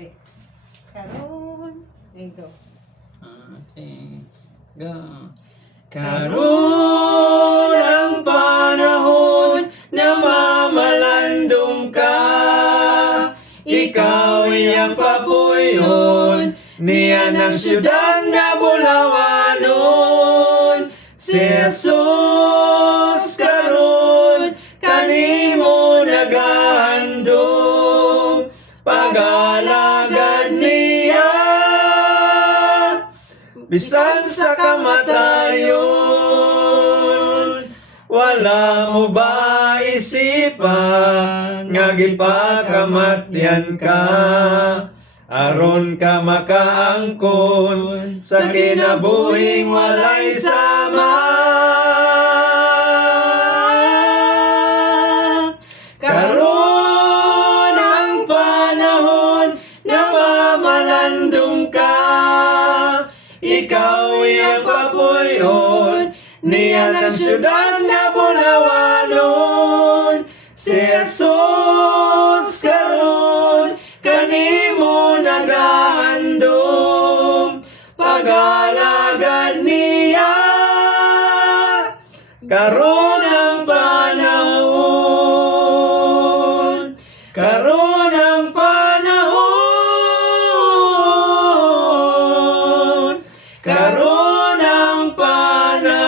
Say, karon. There you go. Okay. Go. Karon ang panahon na mamalandong ka. Ikaw iyang papuyon, niya ng siyudad nga bulawanon. Si Jesus karon kanimo nagahandom, pag-alagad niya bisan sa kamatayon. Wala mo ba isipan nga gipakamatyan ka, aron ka makaangkon sa kinabuhing walay sama. Karon ang panahon na mamalandong ka. Ikaw iyang papuyon, niya ng siyudad na bulawanon. Si Jesus karon kanimo nagahandom, pag-alagad niya karon ang panahon. Karon ang panahon. Karon ang panahon.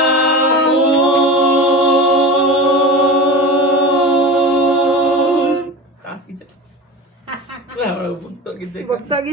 Taas gid. Wala ra bunto gid. Ibagtag